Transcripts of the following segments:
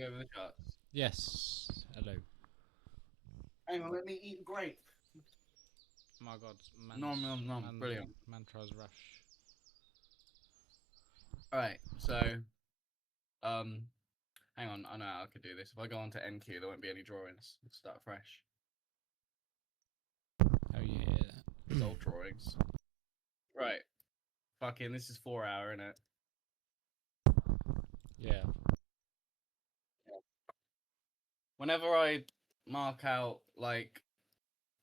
go over the charts? Yes. Hello. Hang on, let me eat grape. My God, Nom nom nom. Brilliant. Mantra's rush. All right, so um, hang on. I know I could do this. If I go on to NQ, there won't be any drawings. Let's start fresh. Oh yeah. There's old drawings. Right. Fucking, this is 4 hour, innit? Yeah. Whenever I mark out, like,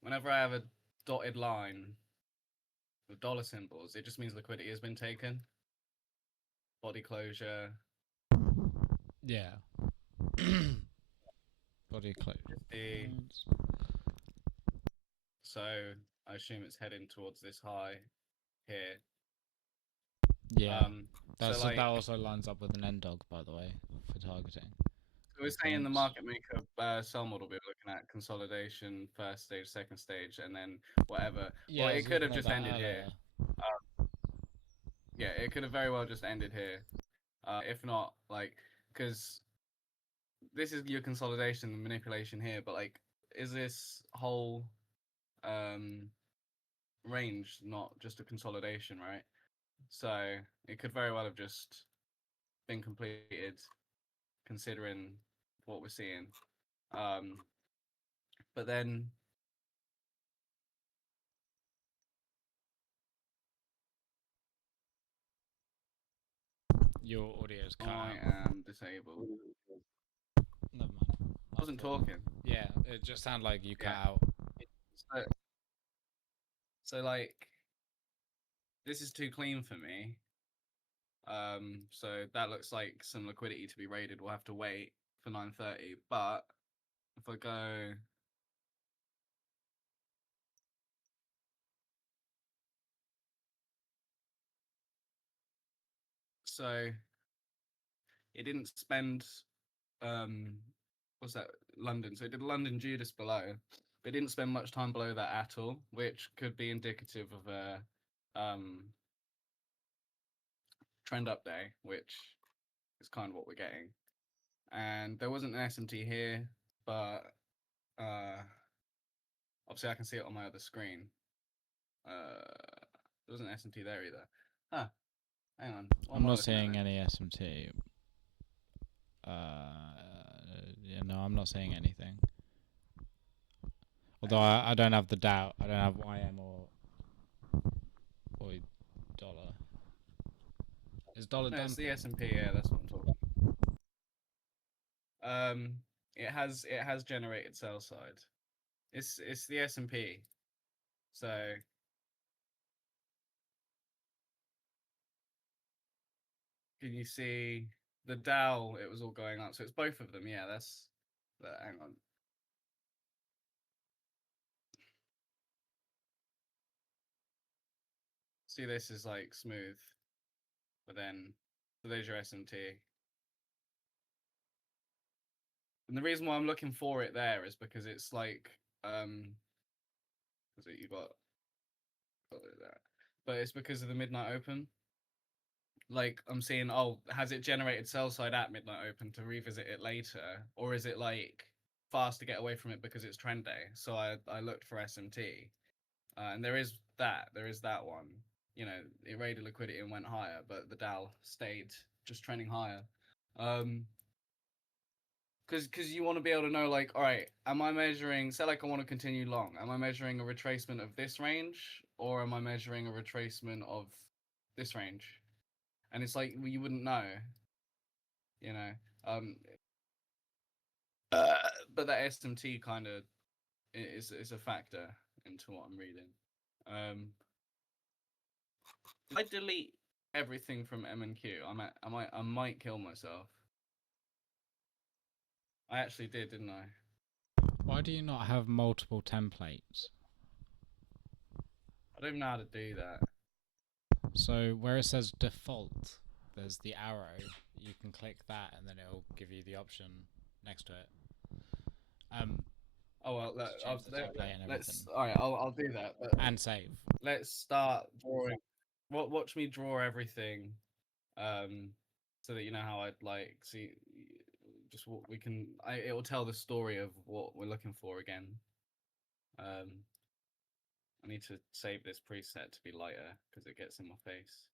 whenever I have a dotted line with dollar symbols, it just means liquidity has been taken. Body closure. Yeah. Body close. 50. So I assume it's heading towards this high here. Yeah. So like, that also lines up with an end dog, by the way, for targeting. so we're saying the market maker sell model, we're looking at consolidation, first stage, second stage, and then whatever. Yeah, well, it could have just ended here. Yeah, it could have very well just ended here. If not, like, because this is your consolidation and manipulation here, but like, is this whole range not just a consolidation, right? So it could very well have just been completed, considering what we're seeing. But then Your audio's cut I out. am disabled. Never mind. I wasn't talking. Yeah, it just sounded like you cut Yeah. out. So like, this is too clean for me. So that looks like some liquidity to be raided. We'll have to wait for 9:30. But if I go, so it didn't spend what's that, London. So it did London Judas below, but it didn't spend much time below that at all, which could be indicative of a trend up day, which is kind of what we're getting. And there wasn't an SMT here, but obviously I can see it on my other screen. There wasn't an SMT there either. Huh. Hang on. I'm not seeing any SMT. Yeah, no, I'm not seeing anything. Although I don't have the doubt. I don't have YM or dollar. Is dollar No, done? it's the S&P. Yeah, that's what I'm talking about. It has generated sell side. It's the S&P. So can you see the Dow? It was all going up. So it's both of them. Yeah, that's. Hang on. See, this is like smooth, but then so there's your SMT. And the reason why I'm looking for it there is because it's like is it you got that, but it's because of the midnight open. Like I'm seeing, oh, has it generated sell side at midnight open to revisit it later, or is it like fast to get away from it because it's trend day? So I looked for SMT, and there is that one. You know, it raided liquidity and went higher, but the Dow stayed just trending higher. Because you want to be able to know, like, all right, am I measuring, say like I want to continue long, am I measuring a retracement of this range, or am I measuring a retracement of this range? And it's like, well, you wouldn't know, you know. But that SMT kind of is a factor into what I'm reading. If I delete everything from M and Q, I might kill myself. I actually did, didn't I? Why do you not have multiple templates? I don't even know how to do that. So where it says default, there's the arrow. You can click that, and then it'll give you the option next to it. Oh well, let's. All right, I'll do that. But and save. Let's start drawing. Watch me draw everything, so that you know how I'd like see. Just what we can. It will tell the story of what we're looking for again. I need to save this preset to be lighter because it gets in my face.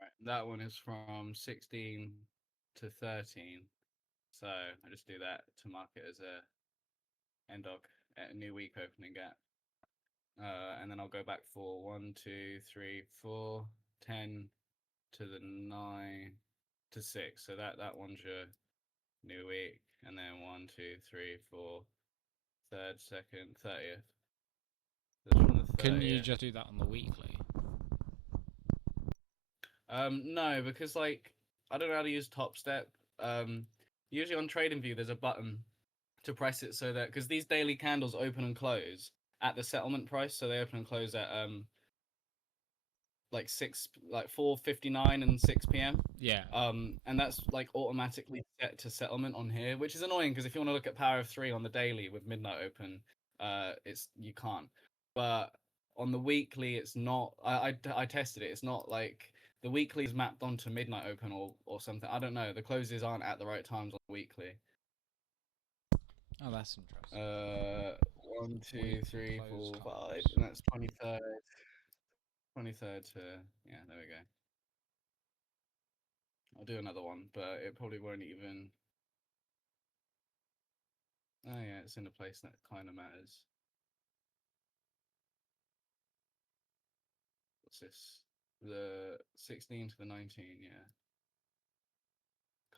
Right, that one is from 16 to 13. So I just do that to mark it as a end of a new week opening gap. And then I'll go back for 1, 2, 3, 4, 10 to the 9 to 6. So that one's your new week. And then 1, 2, 3, 4, third, second, 30th. That's from the 30th. Couldn't you just do that on the weekly? No, because like I don't know how to use Top Step. Usually on TradingView there's a button to press it so that because these daily candles open and close at the settlement price, so they open and close at like 4:59 and 6 p.m. Yeah. And that's like automatically set to settlement on here, which is annoying because if you want to look at Power of Three on the daily with midnight open, it's you can't. But on the weekly, it's not. I tested it. It's not like the weekly is mapped onto midnight open or something. I don't know. The closes aren't at the right times on the weekly. Oh, that's interesting. 1, 2, Weekly 3, close 4, 5, times. and that's 23rd. 23rd to yeah. There we go. I'll do another one, but it probably won't even. Oh yeah, it's in a place that kind of matters. What's this? The 16 to the 19, yeah.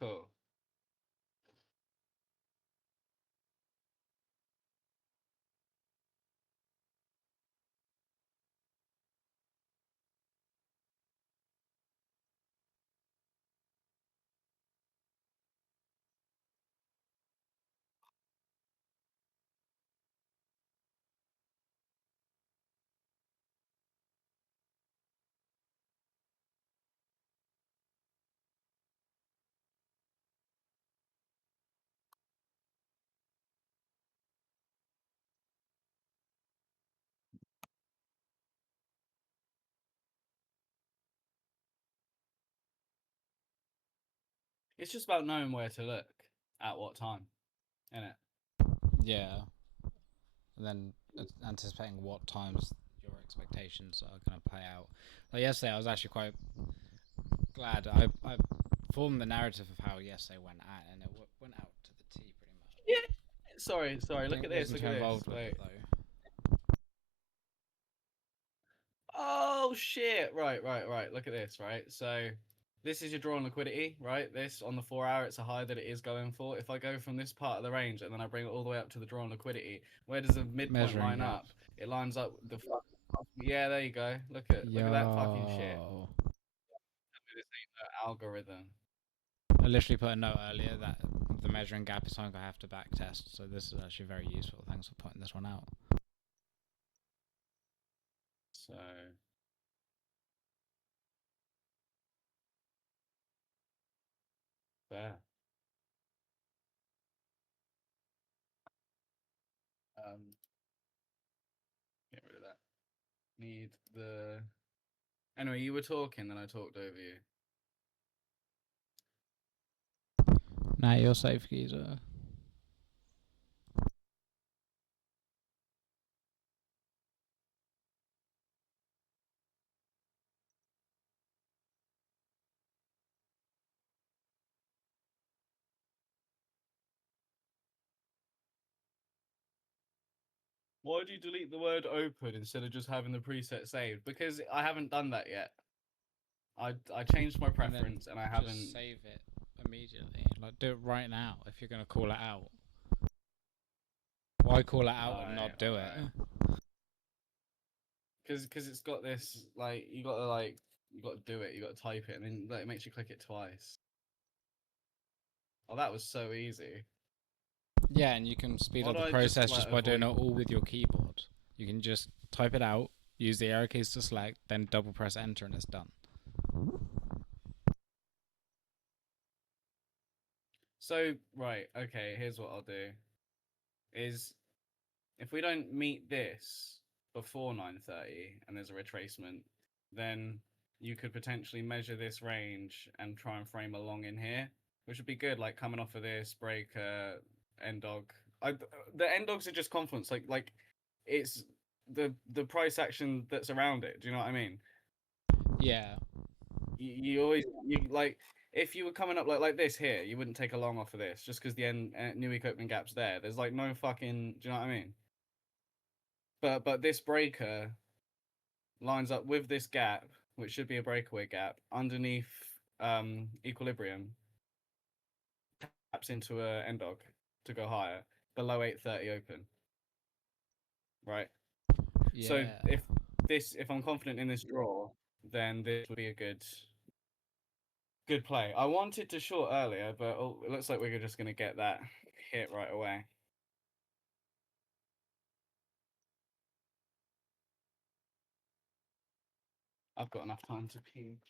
Cool. It's just about knowing where to look at what time, isn't it? Yeah. And then anticipating what times your expectations are going to play out. Like yesterday, I was actually quite glad. I formed the narrative of how yesterday went at, and it went out to the T pretty much. Yeah. Sorry. Look at this. Wasn't Look too at this. involved with Wait. it though. Oh shit! Right. Look at this. Right. So this is your draw on liquidity, right? This on the 4 hour, it's a high that it is going for. If I go from this part of the range and then I bring it all the way up to the draw on liquidity, where does the midpoint Measuring line gap. up? It lines up the. Yeah, there you go. Look at that fucking shit. This ain't the algorithm. I literally put a note earlier that the measuring gap is something I have to back test, so this is actually very useful. Thanks for pointing this one out. So fair. Get rid of that. Need the. Anyway, you were talking, then I talked over you. Nah, you're safe, geezer. Why did you delete the word open instead of just having the preset saved? Because I haven't done that yet. I changed my preference and I haven't. Just save it immediately. Like, do it right now if you're gonna call it out. Why call it out and not do it? Because it's got this like you got to do it. You got to type it and then like, it makes you click it twice. Oh, that was so easy. Yeah, and you can speed Why up do the I just, process like, just by doing it avoid- all with your keyboard. You can just type it out, use the arrow keys to select, then double press enter, and it's done. So right, okay. Here's what I'll do: is if we don't meet this before 9:30 and there's a retracement, then you could potentially measure this range and try and frame along in here, which would be good. Like coming off of this break, end dog. The end dogs are just confluence. Like it's the price action that's around it. Do you know what I mean? Yeah. You always you like if you were coming up like this here, you wouldn't take a long off of this just because the end new week opening gap's there. There's like no fucking. Do you know what I mean? But this breaker lines up with this gap, which should be a breakaway gap underneath equilibrium, taps into a end dog to go higher below 8:30 open. Right. So Yeah. if I'm confident in this draw, then this would be a good play. I wanted to short earlier, but it looks like we're just gonna get that hit right away. I've got enough time to pee.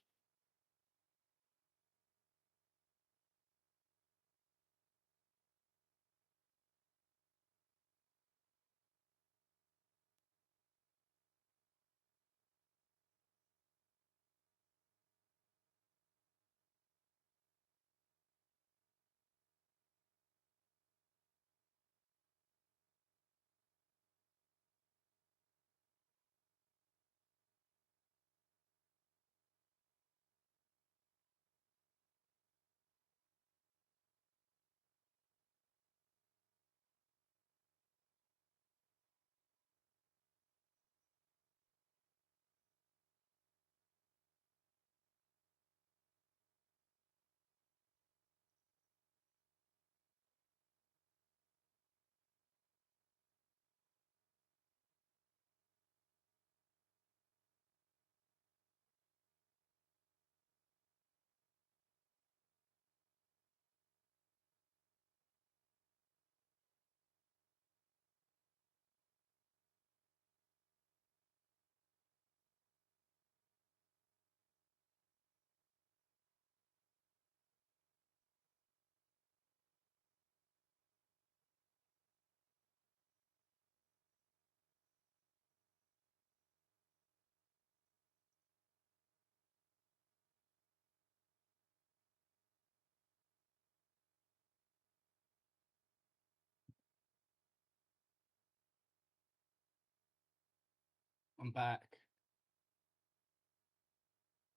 I'm back.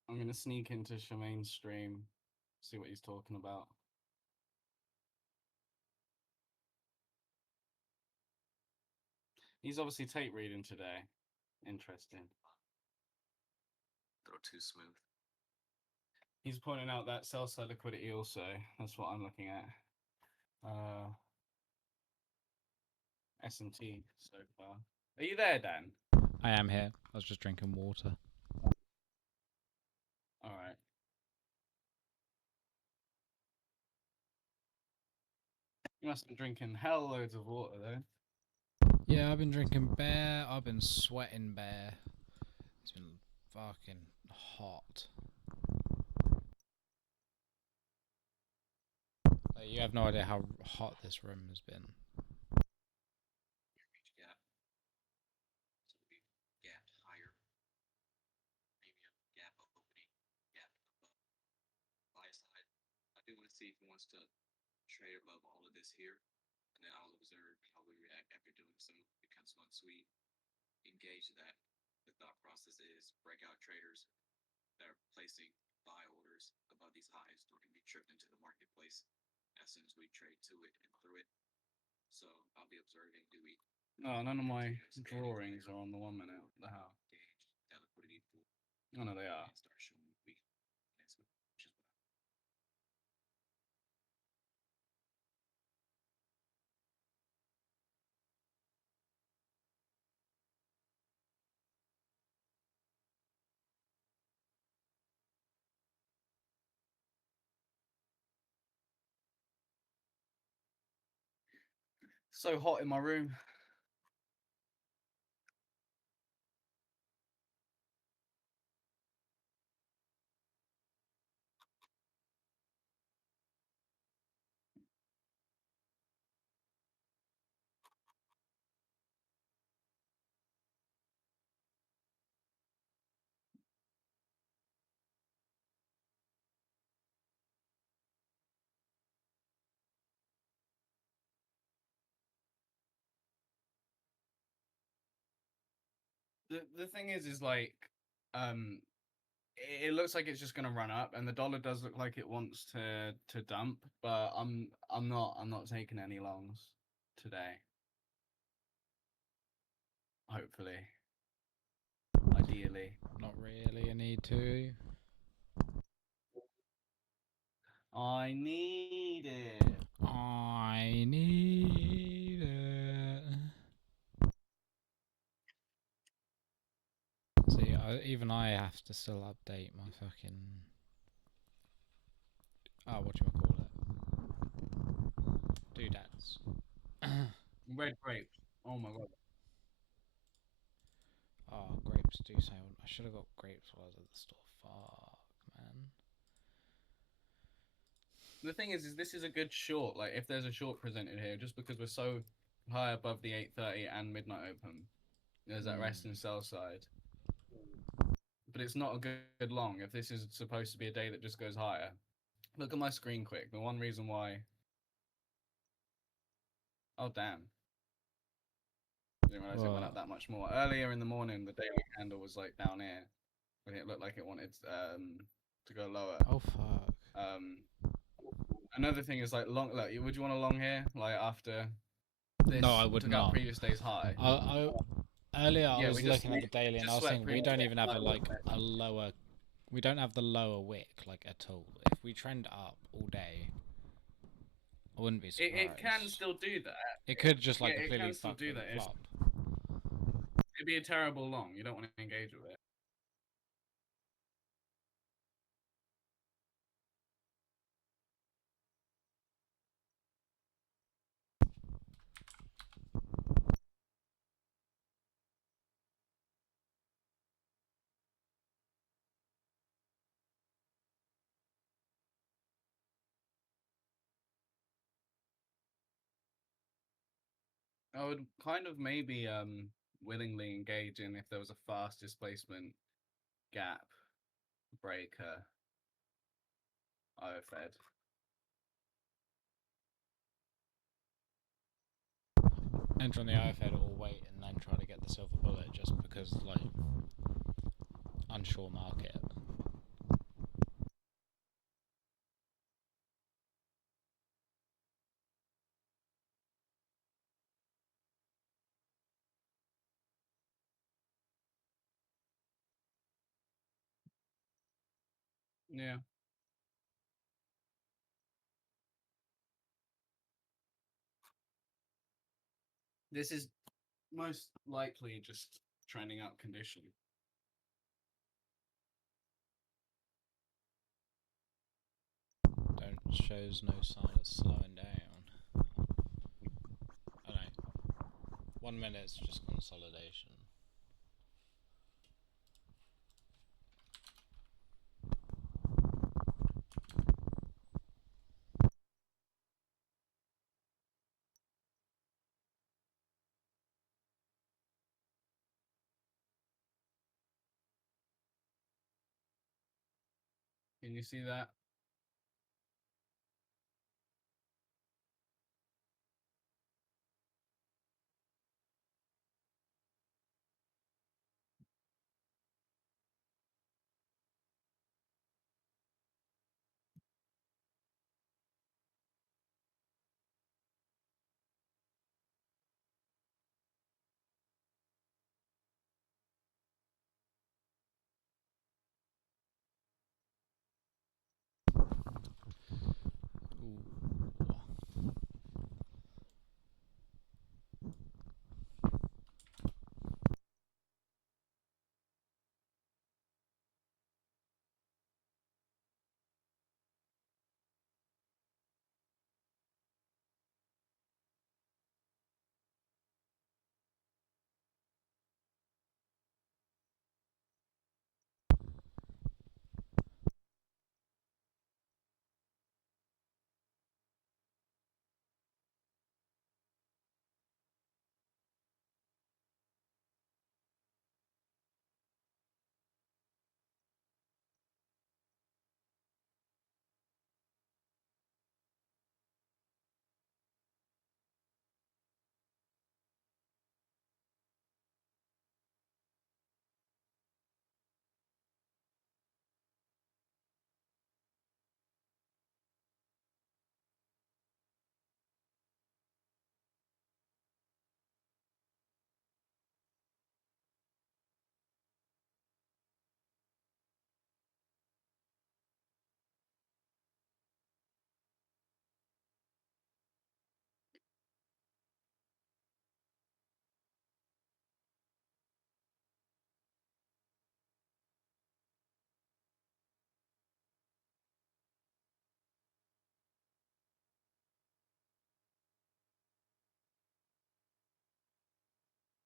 I'm gonna sneak into Shemaine's stream, see what he's talking about. He's obviously tape reading today. Interesting. Throw too smooth. He's pointing out that sell side liquidity also. That's what I'm looking at. S&T so far. Are you there, Dan? I am here. I was just drinking water. All right. You must be drinking hell loads of water though. Yeah, I've been drinking bear. I've been sweating bear. It's been fucking hot. Like, you have no idea how hot this room has been. Reach gap. So we gapped higher. Premium gap opening. Gap above. Buy side. I do want to see if he wants to trade above all of this here. And then I'll observe how we react after doing so. Because once we engage that, the thought process is breakout traders that are placing buy orders above these highs are going to be tripped into the marketplace as soon as we trade to it and through it. So I'll be observing, do we Oh, none of my drawings are on the 1 minute. The how? gauge that liquidity pool Oh no, they are. and start showing weakness, which is what So hot in my room. The thing is like, um, it looks like it's just gonna run up, and the dollar does look like it wants to dump, but I'm not taking any longs today. Hopefully, ideally, Not really a need to. I need it. I need it. See, even I have to still update my fucking. Oh, what do you call it? Doodads. Red grapes. Oh my god. Oh, grapes do sound. I should have got grapes while I was at the store. Fuck, man. The thing is this is a good short. Like, if there's a short presented here, just because we're so high above the 8:30 and midnight open, there's that rest and sell side. But it's not a good long if this is supposed to be a day that just goes higher. Look at my screen quick. The one reason why. Oh damn! Didn't realize it went up that much more. Earlier in the morning, the daily candle was like down here, when it looked like it wanted to go lower. Oh fuck. Another thing is like long. Look, would you want a long here? Like after this No, I would took out not. previous day's high. Earlier I Yeah, was we just looking at the daily and I was swept thinking we previous don't day's even have high a a little like bit. a lower. We don't have the lower wick like at all. If we trend up all day, I wouldn't be surprised. It can still do that. It could just like Yeah, it completely can still fuck do with that. the flop. It'd be a terrible long. You don't want to engage with it. I would kind of maybe willingly engage in if there was a fast displacement gap breaker overfed. Enter on the IFED or wait and then try to get the silver bullet just because like unsure market. Yeah. This is most likely just trending up condition. Shows no sign of slowing down. I know. 1 minute's just consolidation. Can you see that?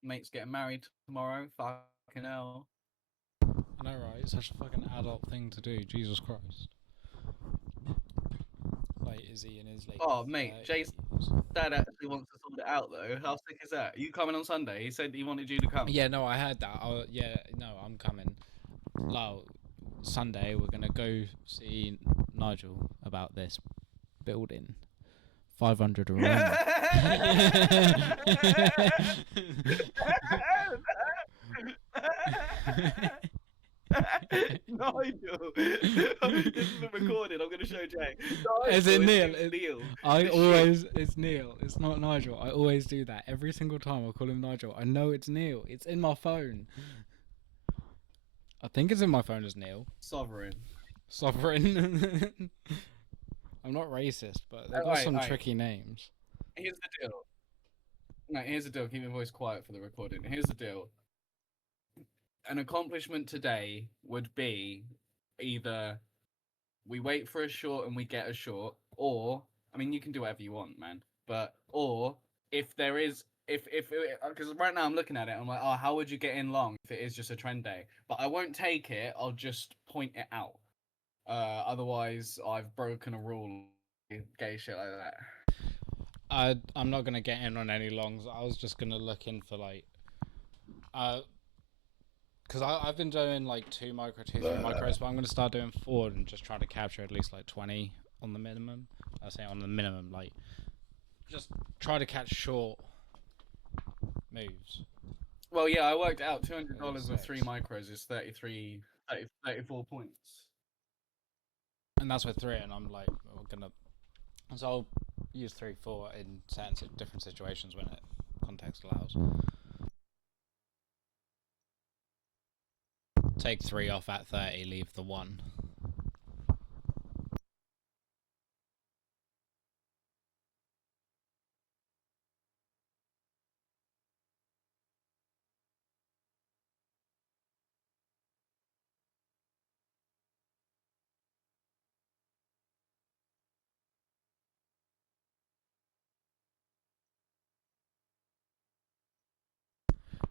mate's getting married tomorrow. Fucking hell. I know, right? It's such a fucking adult thing to do. Jesus Christ. Like, is he in his late Oh, mate, Jay's 30s? dad actually wants to sort it out though. How sick is that? Are you coming on Sunday? He said he wanted you to come. Yeah, no, I heard that. Yeah, no, I'm coming. Like, Sunday, we're gonna go see Nigel about this building. 500 a room. Nigel, this is recorded. I'm gonna show Jay. Is it Neil? Neil. It's Neil. It's not Nigel. I always do that. Every single time I call him Nigel, I know it's Neil. It's in my phone. I think it's in my phone as Neil. Sovereign. I'm not racist, but they've got some tricky names. Here's the deal. No, here's the deal. Keep your voice quiet for the recording. Here's the deal. An accomplishment today would be either we wait for a short and we get a short, or I mean, you can do whatever you want, man. But or if there is, if because right now I'm looking at it, I'm like, oh, how would you get in long if it is just a trend day? But I won't take it. I'll just point it out. Otherwise, I've broken a rule. Gay shit like that. I'm not gonna get in on any longs. I was just gonna look in for like, because I've been doing like 2 micro, 2, 3 micros, but I'm gonna start doing 4 and just try to capture at least like 20 on the minimum. I say on the minimum, like just try to catch short moves. Well, yeah, I worked out $200 with 3 micros is 34 points. And that's with 3, and I'm like, we're gonna. So I'll use 3, 4 in certain different situations when it context allows. Take 3 off at 30, leave the 1.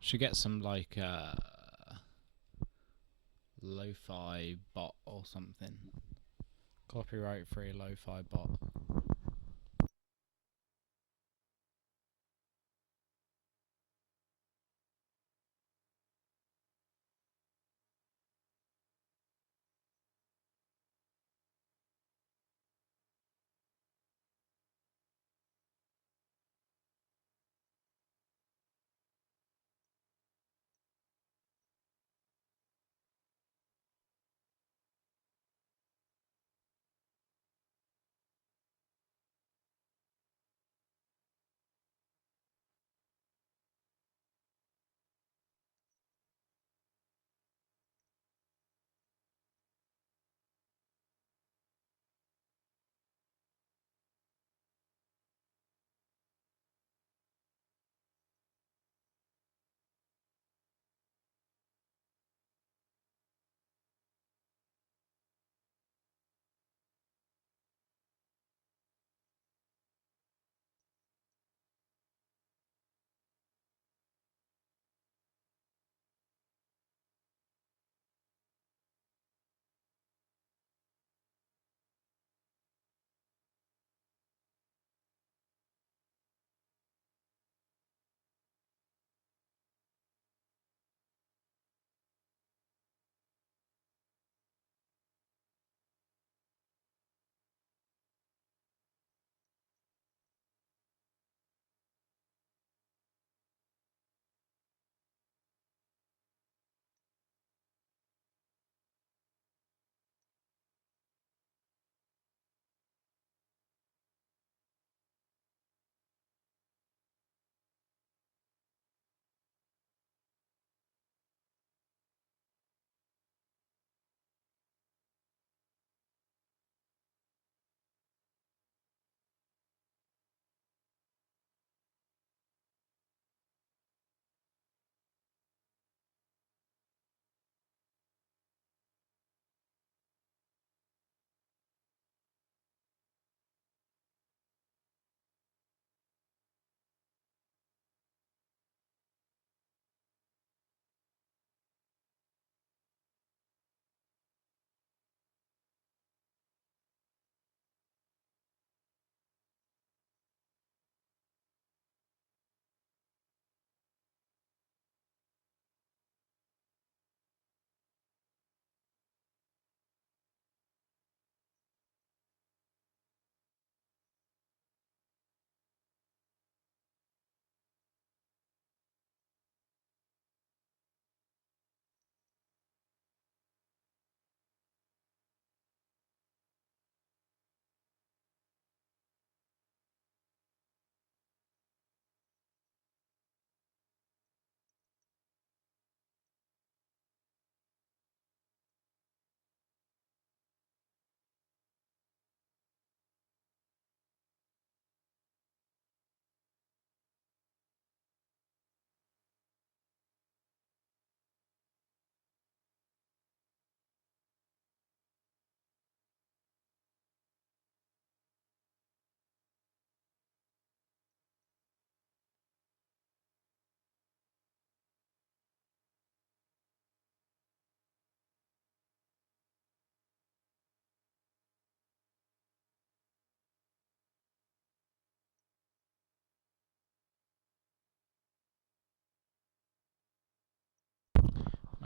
Should get some like lo-fi bot or something. Copyright free lo-fi bot.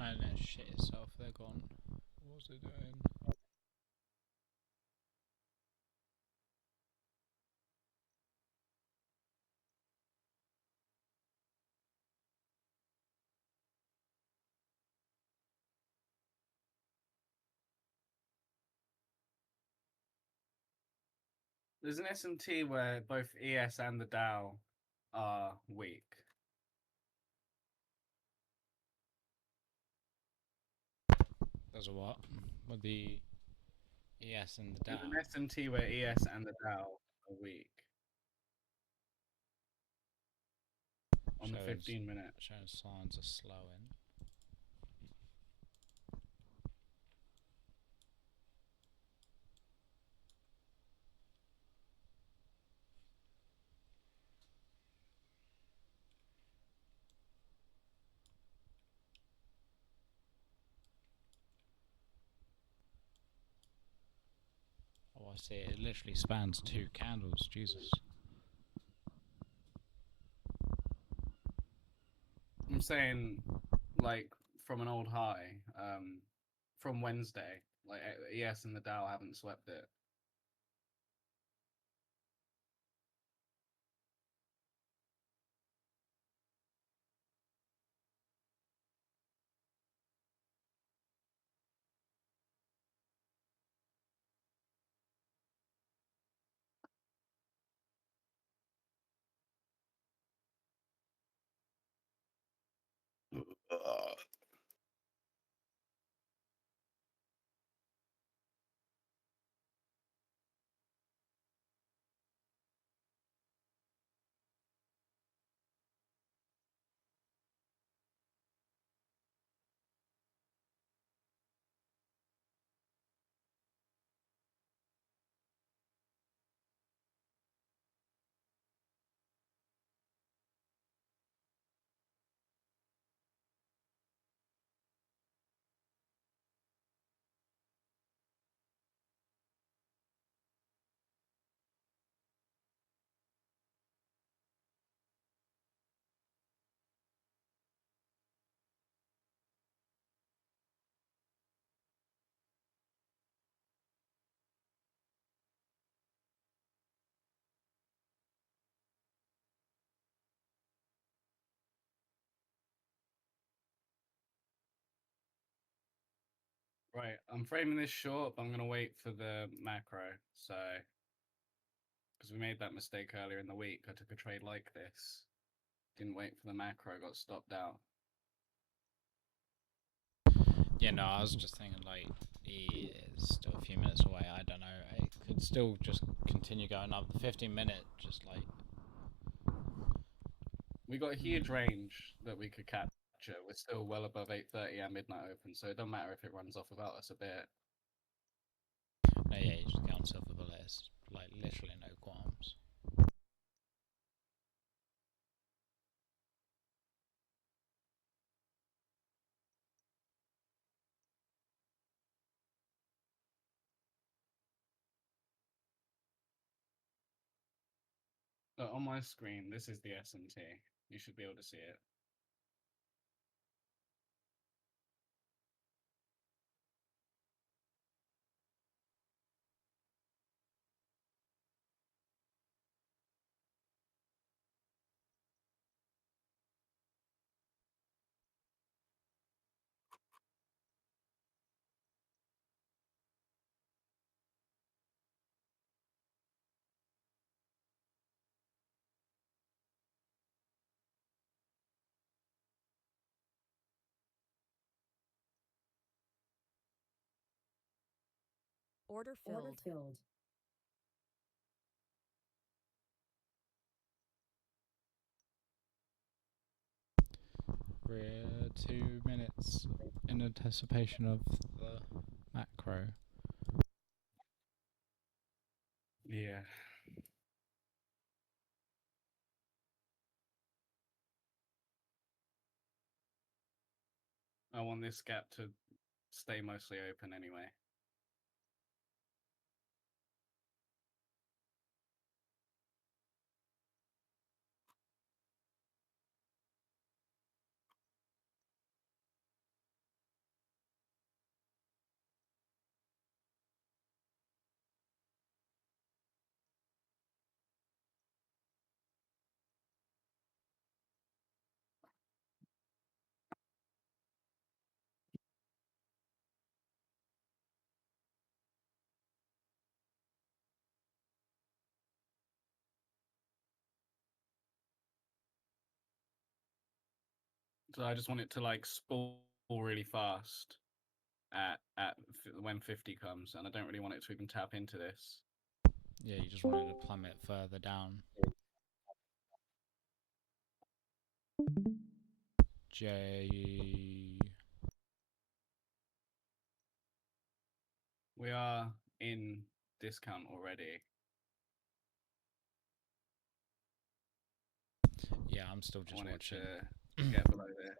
And it shit itself. They're gone. What was it doing? There's an SMT where both ES and the Dow are weak. There's a what? With the ES and the There's Dow. an SMT where ES and the Dow are weak. On the 15-minute. Showing signs of slowing. Oh, I see. It literally spans 2 candles. Jesus. I'm saying, like, from an old high, from Wednesday, like ES and the Dow haven't swept it. Right, I'm framing this short, but I'm gonna wait for the macro. So, because we made that mistake earlier in the week, I took a trade like this, didn't wait for the macro, got stopped out. Yeah, no, I was just thinking, like, it's still a few minutes away. I don't know. It could still just continue going up. The 15-minute, just like. We got a huge range that we could capture. We're still well above 8:30 at midnight open, so it don't matter if it runs off without us a bit. No, yeah, you just get on silver bullet. It's like literally no qualms. On my screen, this is the SMT. You should be able to see it. Order filled. We're 2 minutes in anticipation of the macro. Yeah. I want this gap to stay mostly open anyway. So I just want it to like spool really fast when 50 comes, and I don't really want it to even tap into this. Yeah, you just wanted to plummet further down. J. We are in discount already. Yeah, I'm still I just want it watching. to get below this.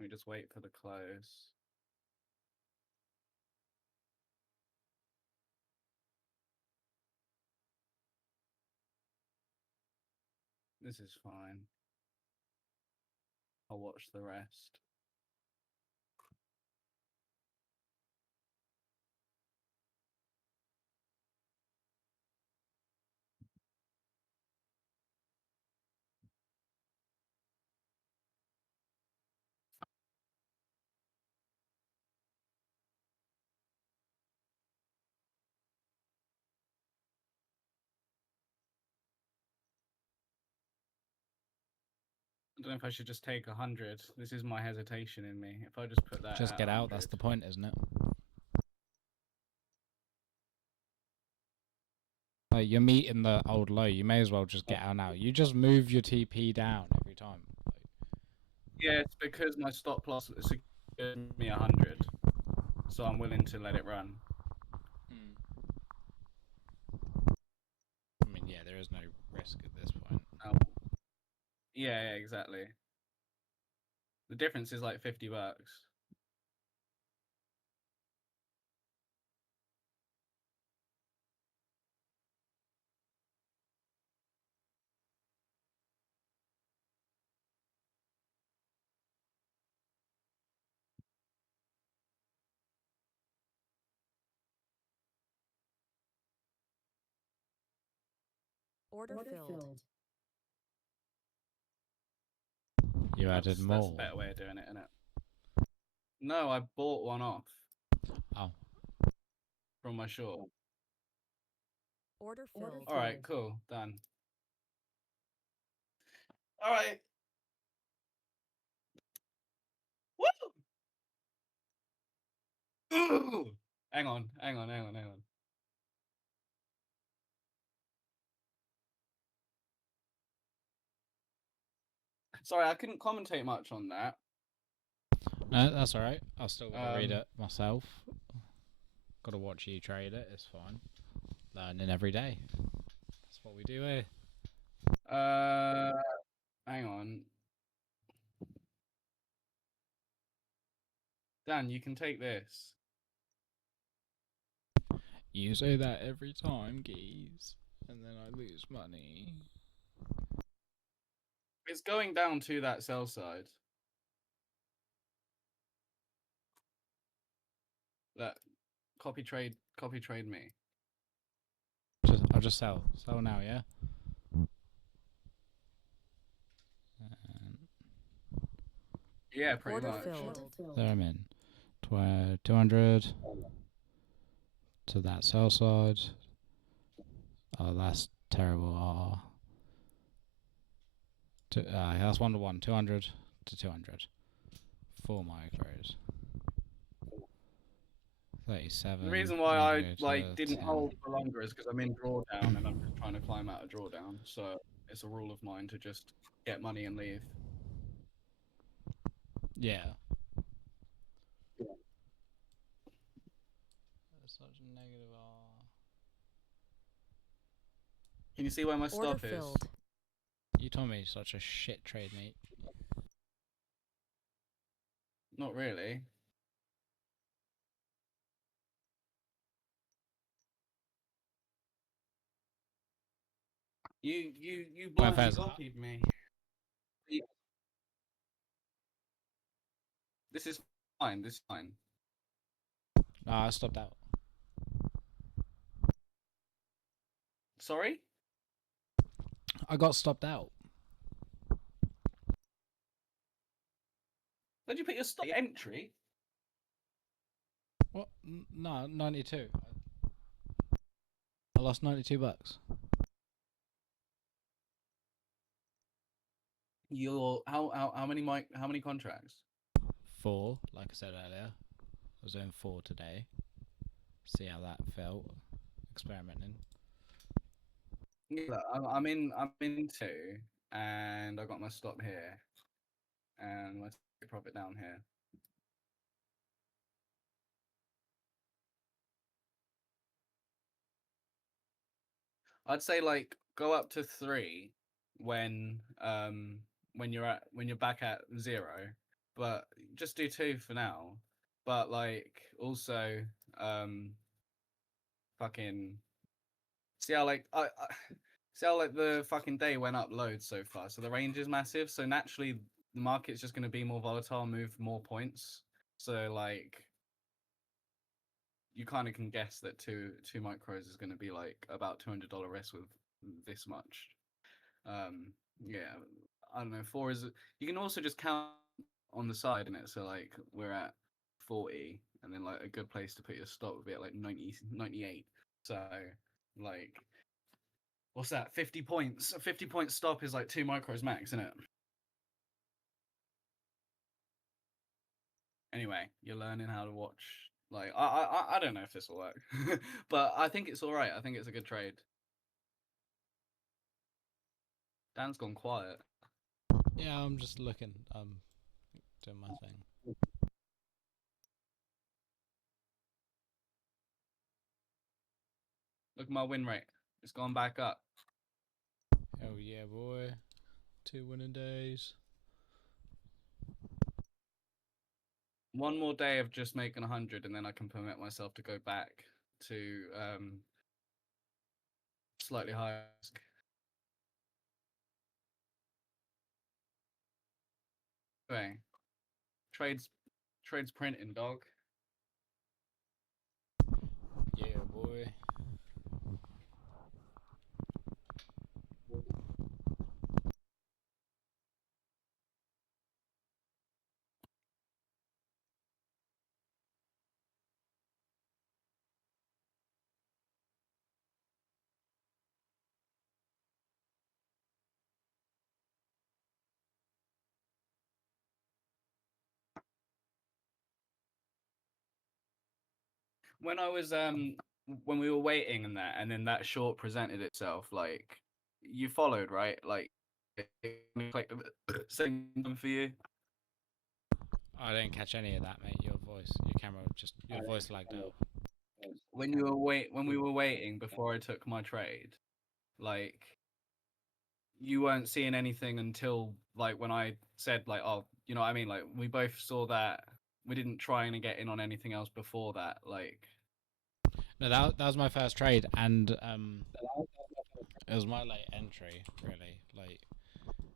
We just wait for the close. This is fine. I'll watch the rest. I don't know if I should just take 100. This is my hesitation in me. If I just put that Just at get out, 100, that's the point, isn't it? Like, you're meeting the old low, you may as well just get out now. You just move your TP down every time. Yeah, it's because my stop loss secured me 100, so I'm willing to let it run. I mean, yeah, there is no risk at this point. Yeah, exactly. The difference is like $50. Order filled. You added That's more. a better way of doing it, isn't it? No, I bought one off. Oh. From my short. Order filled. All right, cool, done. All right. Woo! Ooh! Hang on. Sorry, I couldn't commentate much on that. No, that's alright. I'll still gotta read it myself. Gotta watch you trade it, it's fine. Learning every day. That's what we do here. Hang on. Dan, you can take this. You say that every time, geez. And then I lose money. It's going down to that sell side. That copy trade me. I'll just sell. Sell now, yeah? Yeah, pretty Order much. filled. There I'm in. 200 to that sell side. Oh, that's terrible. That's 1 to 1. 200 to 200. 4 micros. 37. The reason why I didn't 10. hold for longer is because I'm in drawdown and I'm just trying to climb out of drawdown. So it's a rule of mine to just get money and leave. Yeah. That's such a negative R. Can you see where my stop is? You told me such a shit trade, mate. Not really. You blindly copied me. This is fine. I stopped out. Sorry? I got stopped out. Where'd you put your stop entry? What? No, 92. I lost $92. Your how many contracts? 4, like I said earlier. I was doing 4 today. See how that felt. Experimenting. Yeah, I'm in 2, and I got my stop here, and my take profit down here. I'd say like go up to 3 when you're back at 0, but just do 2 for now. But like also fucking see how like I see how like the fucking day went up loads so far. So the range is massive. So naturally the market's just going to be more volatile, move more points. So like you kind of can guess that two micros is going to be like about $200 risk with this much. Yeah, I don't know. 4 is you can also just count on the side in it. So like we're at 40, and then like a good place to put your stop would be at like 90, 98. So like what's that? 50 points. A 50-point stop is like 2 micros max, isn't it? Anyway, you're learning how to watch. Like I don't know if this will work, but I think it's all right. I think it's a good trade. Dan's gone quiet. Yeah, I'm just looking. Doing my thing. Look at my win rate. It's gone back up. Hell yeah, boy. 2 winning days. One more day of just making 100, and then I can permit myself to go back to slightly higher risk. Anyway, trades printing, dog. Yeah, boy. When I was when we were waiting and that, and then that short presented itself, like you followed, right? Like same for you. I didn't catch any of that, mate. Your camera, your voice lagged out. When we were waiting before I took my trade, like you weren't seeing anything until like when I said like, oh, you know what I mean? Like we both saw that. We didn't try and get in on anything else before that. Like No, that was my first trade, and it was my late entry, really. Like,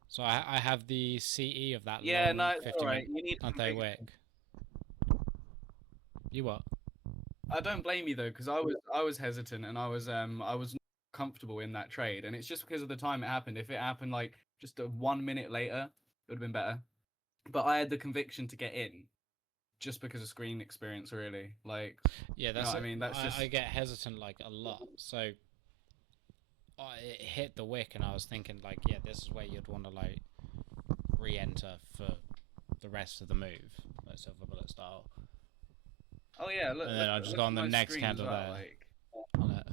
so I have the CE of that yeah, long no, it's 50 all right. minute You need Sunday wick. You what? I don't blame you though, because I was hesitant and I was not comfortable in that trade, and it's just because of the time it happened. If it happened like just 1 minute later, it would have been better. But I had the conviction to get in, just because of screen experience, really. Like, Yeah, you know that's what I mean? That's just I get hesitant like a lot. So it hit the wick, and I was thinking like, yeah, this is where you'd want to like re-enter for the rest of the move, like silver bullet style. oh yeah. Look, And then I just got on the my next screen as candle well, there. like On it.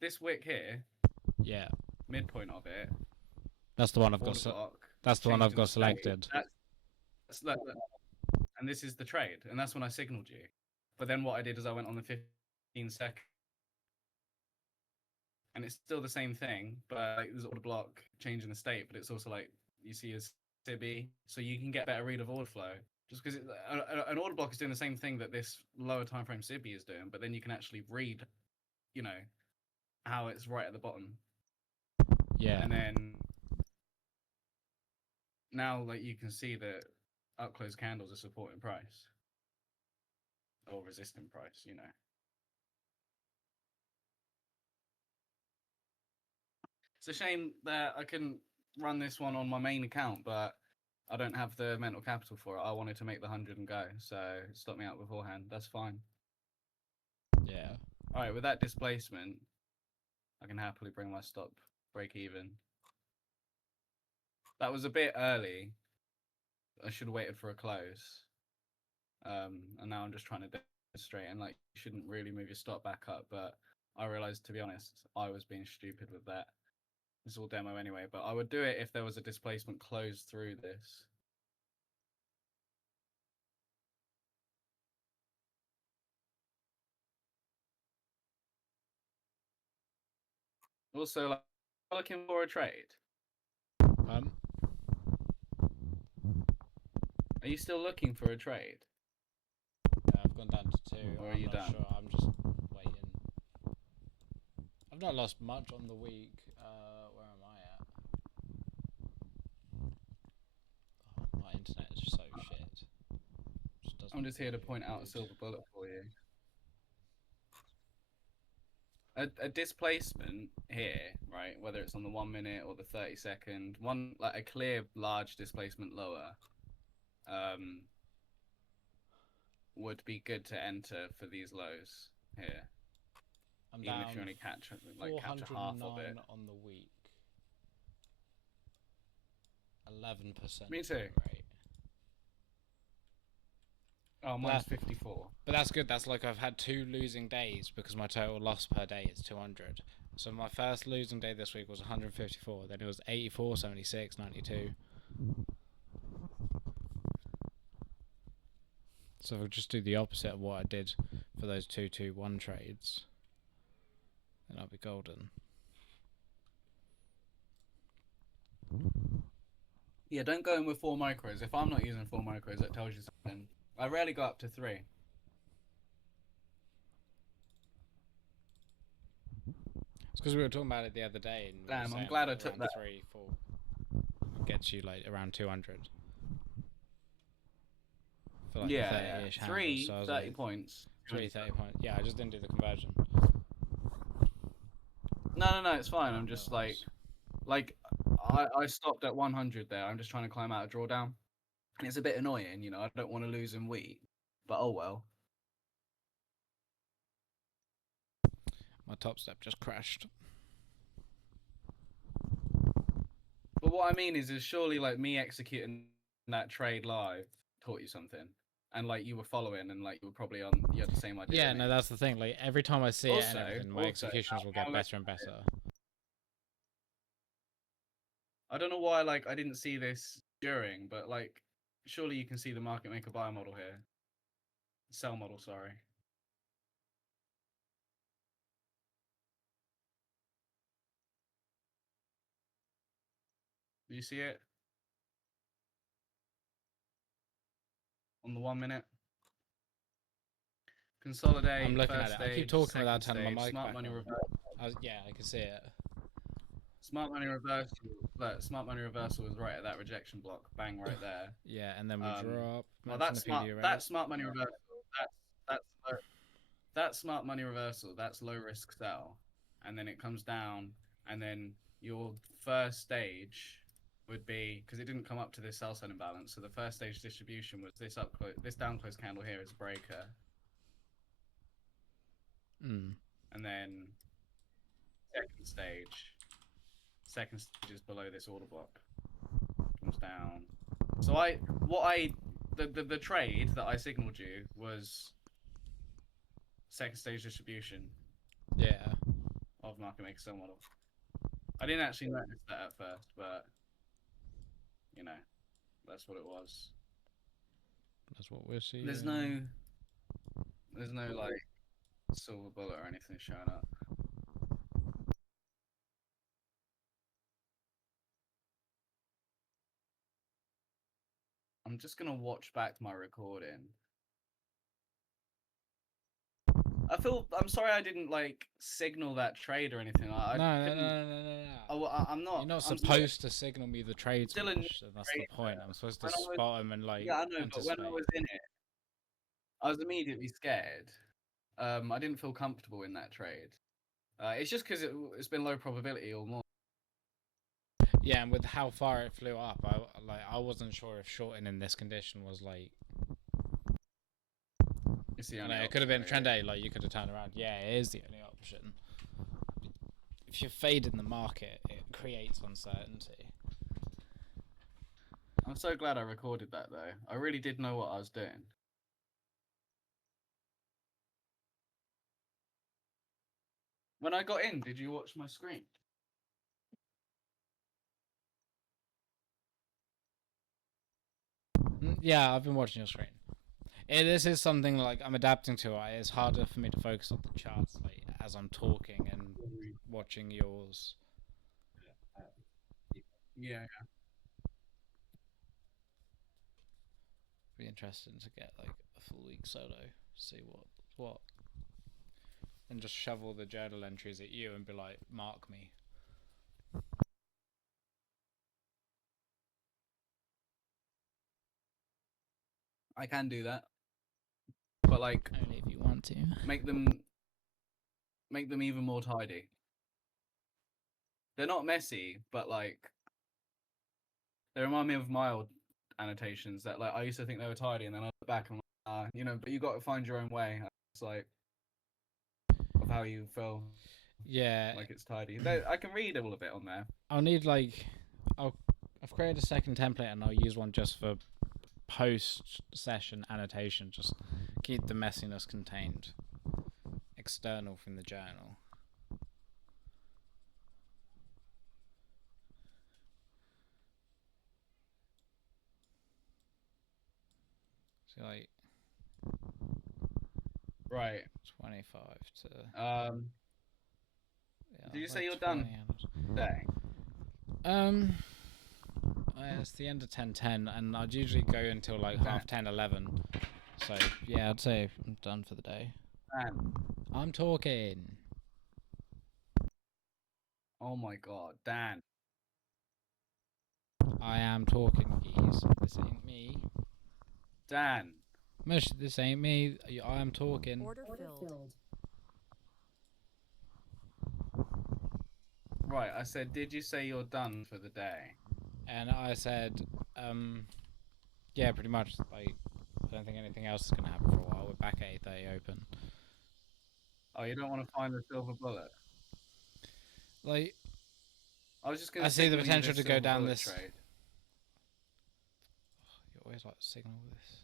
this wick here, Yeah, midpoint of it, that's the one I've order got. block. That's the one I've changing got the state. selected. That's and this is the trade, and that's when I signaled you. But then what I did is I went on the 15-second, and it's still the same thing, but like, there's order block changing the state, but it's also like you see as SIBI, so you can get better read of order flow. Just because an order block is doing the same thing that this lower time frame SIBI is doing, but then you can actually read, you know, how it's right at the bottom. Yeah. And then now, like you can see that up close candles are supporting price. or resistant price, you know. It's a shame that I couldn't run this one on my main account, but I don't have the mental capital for it. I wanted to make the 100 and go, so it stopped me out beforehand. That's fine. Yeah. All right, with that displacement, I can happily bring my stop break even. That was a bit early. I should have waited for a close. And now I'm just trying to demonstrate, and like, you shouldn't really move your stop back up, but I realized, to be honest, I was being stupid with that. It's all demo anyway, but I would do it if there was a displacement closed through this. Also, like, looking for a trade. Are you still looking for a trade? I've gone down to 2. Or are I'm you not done? sure. I'm just waiting. I've not lost much on the week. Where am I at? Oh, my internet is so shit. I'm just here to point out a silver bullet for you. A displacement here, right? Whether it's on the 1 minute or the 30-second, one like a clear large displacement lower, would be good to enter for these lows here. I'm Even down if you only capture half of it. on the week. 11%. Me too. Right. Oh, mine's 54. But that's good. That's like I've had 2 losing days because my total loss per day is 200. So my first losing day this week was 154. Then it was 84, 76, 92. So if I just do the opposite of what I did for those 2-2-1 trades, then I'll be golden. Yeah, don't go in with 4 micros. If I'm not using 4 micros, that tells you something. I rarely go up to 3. It's because we were talking about it the other day. And we were Damn, I'm saying glad I like took around that. 3, 4 gets you like around 200. For like Yeah, 30-ish yeah. handles, 3, so I was 30 like, points. 3 30 points. Yeah, I just didn't do the conversion. No, it's fine. I'm just like I stopped at 100 there. I'm just trying to climb out a drawdown. And it's a bit annoying, you know. I don't want to lose in wheat, but oh well. My top step just crashed. But what I mean is surely like me executing that trade live taught you something, and like you were following, and like you were probably on. You had the same idea. Yeah, no, that's the thing. Like every time I see it and Also- everything, my also, executions will get now better and better. I don't know why like I didn't see this during, but like surely you can see the market maker buy model here. Sell model, sorry. Do you see it? On the 1 minute. Consolidate. I'm looking at first it. I keep stage, talking without second turning my stage, mic smart back money on. reversal. Yeah, I can see it. Smart money reversal. Look, smart money reversal was right at that rejection block. Bang, right there. Yeah, and then we drop. Well, Mention the PD rate. that smart money reversal. That smart money reversal. That's low risk sell, and then it comes down, and then your first stage would be, because it didn't come up to this sell side imbalance. So the first stage distribution was this this down close candle here is a breaker, and then second stage is below this order block, comes down. So the trade that I signaled you was second stage distribution. Yeah. Of market maker sell model. I didn't actually notice that at first, but you know, that's what it was. That's what we're seeing. There's no like silver bullet or anything showing up. I'm just gonna watch back my recording. I'm sorry I didn't like signal that trade or anything. No. I'm not. You're not I'm supposed to signal me the trades, still a Mish, and that's the point. I'm supposed to when I was- spot them and like Yeah, I know, but when I anticipate. was in it, I was immediately scared. I didn't feel comfortable in that trade. It's just because it's been low probability or more. Yeah, and with how far it flew up, I wasn't sure if shorting in this condition was like. It's the only It could have been option, trend really. A, like you could have turned around. Yeah, it is the only option. If you're fading the market, it creates uncertainty. I'm so glad I recorded that though. I really did know what I was doing. When I got in, did you watch my screen? Yeah, I've been watching your screen. This is something like I'm adapting to. It's harder for me to focus on the charts like as I'm talking and watching yours. Yeah. Be interesting to get like a full week solo, see what, and just shovel the journal entries at you and be like, mark me. I can do that, but like Only if you want to. make them even more tidy. They're not messy, but like they remind me of my old annotations that like I used to think they were tidy, and then I look back and I'm like, but you got to find your own way. It's like of how you feel. Yeah, Like it's tidy. I can read all of it on there. I'll need like I've created a second template and I'll use one just for post session annotation. Just keep the messiness contained, external from the journal. So like Right. 25 to. Yeah, did you say you're done today? It's the end of 10:10, and I'd usually go until like half 10, 11. So yeah, I'd say I'm done for the day. Dan. I'm talking. Oh my god, Dan. I am talking, geez. This ain't me. Dan. Mush, this ain't me. I am talking. Order filled. Right, I said, did you say you're done for the day? And I said, yeah, pretty much. Like, I don't think anything else is gonna happen for a while. We're back at 8:30 open. Oh, you don't want to find the silver bullet? Like, I was just going I to see the signal you potential this to go silver down bullet this. trade. You always like to signal this.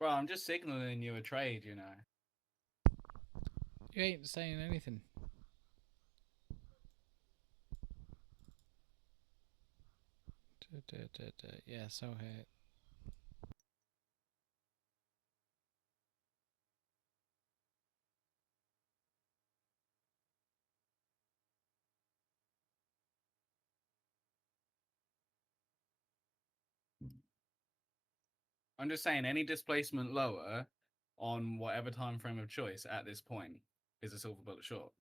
Bro, I'm just signaling you a trade, you know. You ain't saying anything. Yeah, so here. I'm just saying any displacement lower on whatever time frame of choice at this point is a silver bullet short.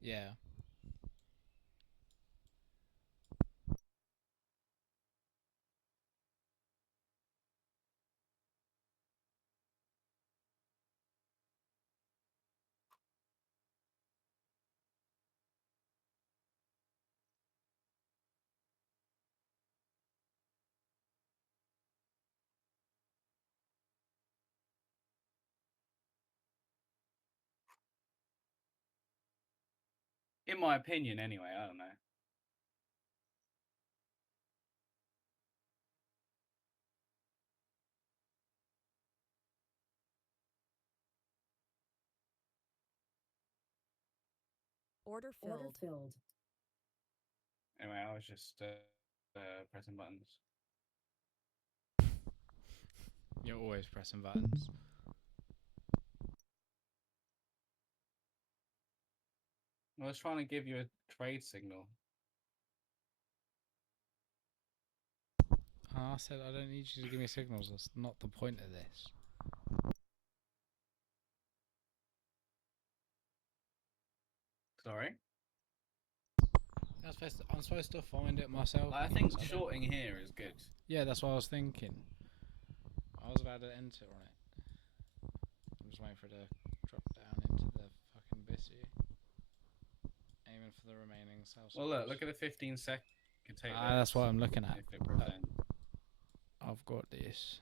Yeah. In my opinion, anyway, I don't know. Order filled. Anyway, I was just pressing buttons. You're always pressing buttons. I was trying to give you a trade signal. I said I don't need you to give me signals. That's not the point of this. Sorry? I'm supposed to find it myself. Like, I think so don't- shorting here is good. Yeah, that's what I was thinking. I was about to enter on it. I'm just waiting for it to drop down into the fucking bitty. Aiming for the remaining cell Well, look at the 15 second. Take that's what I'm looking at. If it prevents. I've got this.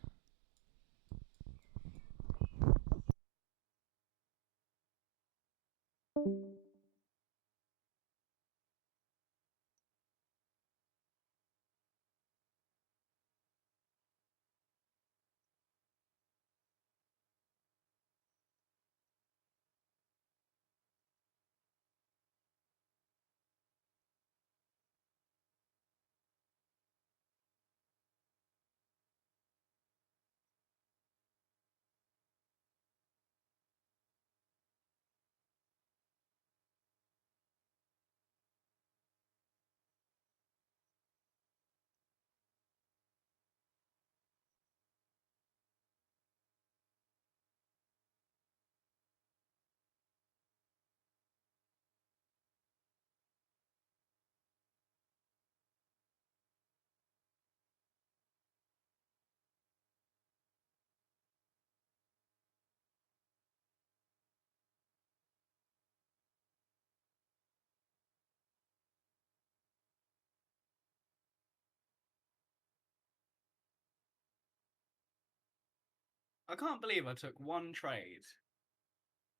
I can't believe I took one trade,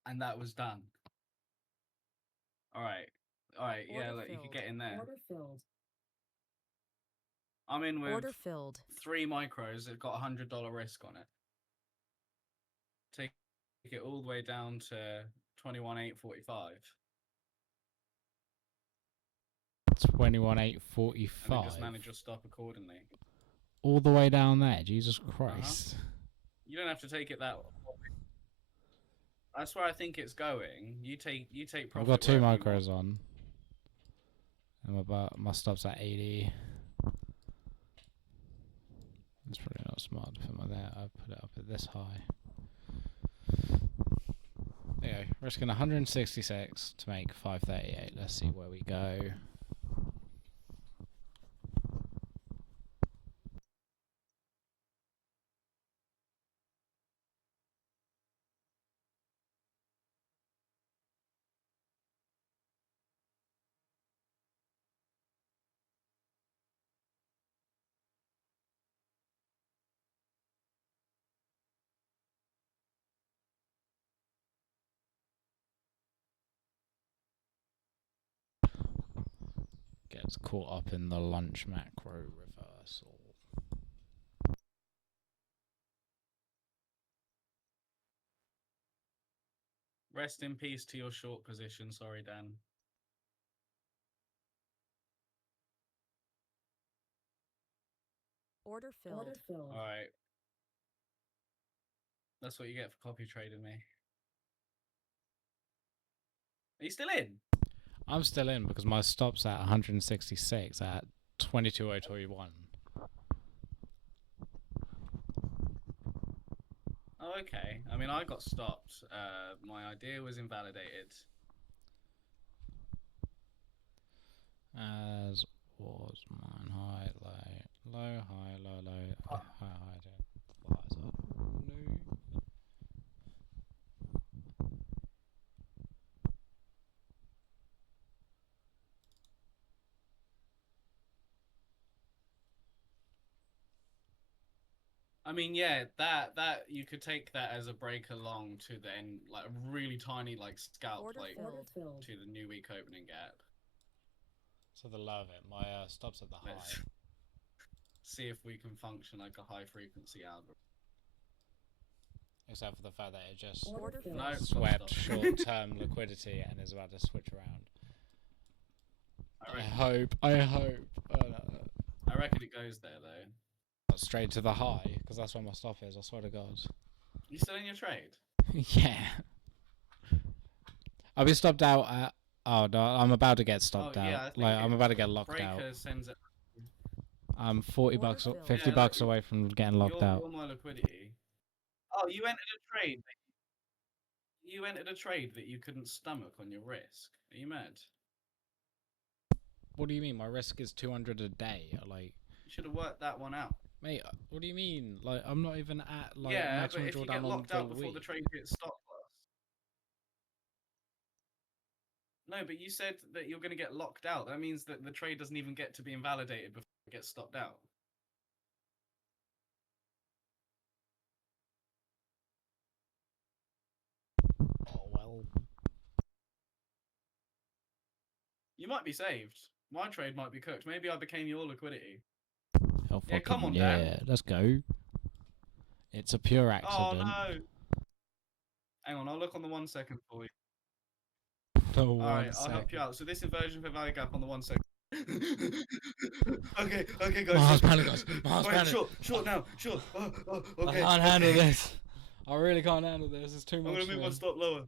and that was done. All right, yeah, look, you could get in there. Order filled. I'm in with Order filled. 3 micros. It's got $100 risk on it. Take it all the way down to 21,845, 21,845. and then just manage your stop accordingly. All the way down there. Jesus Christ. You don't have to take it that. That's where I think it's going. You take I've profit. got 2 wherever you want. micros on. I'm my stop's at 80. It's probably not smart to put my there. I put it up at this high. There you go. Risking 166 to make 538. Let's see where we go. Gets caught up in the lunch macro reversal. Rest in peace to your short position. Sorry, Dan. Order filled. All right. That's what you get for copy trading me. Are you still in? I'm still in because my stop's at 166 at 22.021. Oh, okay. I mean, I got stopped. My idea was invalidated. As was mine. High, low, low, high, low, low, high, high, low. I mean, yeah, that you could take that as a break along to then like a really tiny like scalp Order like filled. to the new week opening gap. So the low of it. My stop's at the high. Let's see if we can function like a high frequency algorithm. Except for the fact that it just Order filled. No, swept stop. short-term liquidity and is about to switch around. I reckon, I hope. I reckon it goes there though. Straight to the high, because that's where my stop is, I swear to God. You still in your trade? Yeah. I'll be stopped out at... Oh, no, I'm about to get stopped Oh, yeah, I out. think Like, I'm about to get locked Breaker out. sends it. I'm 40 Order bucks, filled. 50 Yeah, bucks look, away from getting locked out. You're my liquidity. Oh, you entered a trade. You entered a trade that you couldn't stomach on your risk. Are you mad? What do you mean? My risk is 200 a day. Like, You should have worked that one out. mate, what do you mean? Like, I'm not even at like Yeah, but maximum if you drawdown get on locked the out before week. the trade gets stop loss. No, but you said that you're going to get locked out. That means that the trade doesn't even get to be invalidated before it gets stopped out. Oh well. You might be saved. My trade might be cooked. Maybe I became your liquidity. Oh, Yeah, come on, yeah, Dan. let's go. It's a pure Oh accident. no! Hang on, I'll look on the 1 second for you. The Alright, I'll help you out. So this inversion for value gap on the 1 second. okay, guys. Miles, panic, guys. Miles, Alright, panic. short now, short. Okay. I can't handle this. I really can't handle this. It's too I'm much. gonna move my stop lower.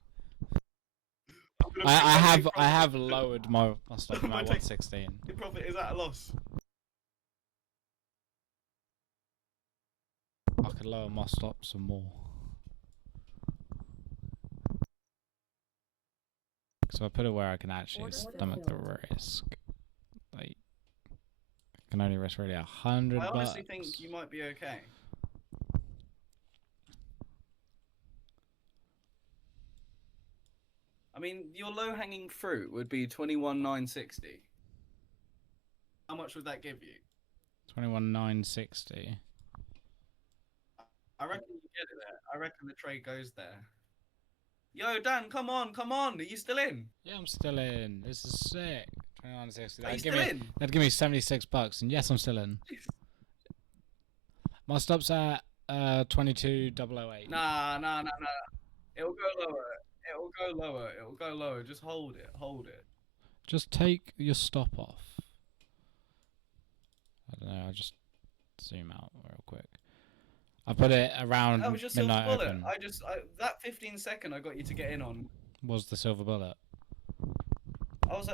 I have lowered my stop from My at take- 116. Your profit is at a loss. I could lower my stop some more. So I put it where I can actually Order stomach the fulfilled. risk. Like, I can only risk really 100 I bucks. honestly think you might be okay. I mean, your low-hanging fruit would be 21,960. How much would that give you? 21,960. I reckon you get it there. I reckon the trade goes there. Yo, Dan, come on. Are you still in? Yeah, I'm still in. This is sick. 21,960. Are you That'd give still me, in? that'd give me 76 bucks, and yes, I'm still in. My stop's at 22,008. Nah. It'll go lower. Just hold it. Just take your stop off. I don't know. I'll just zoom out real quick. I put it around That was your silver midnight bullet. open. That 15 second I got you to get in on. Was the silver bullet?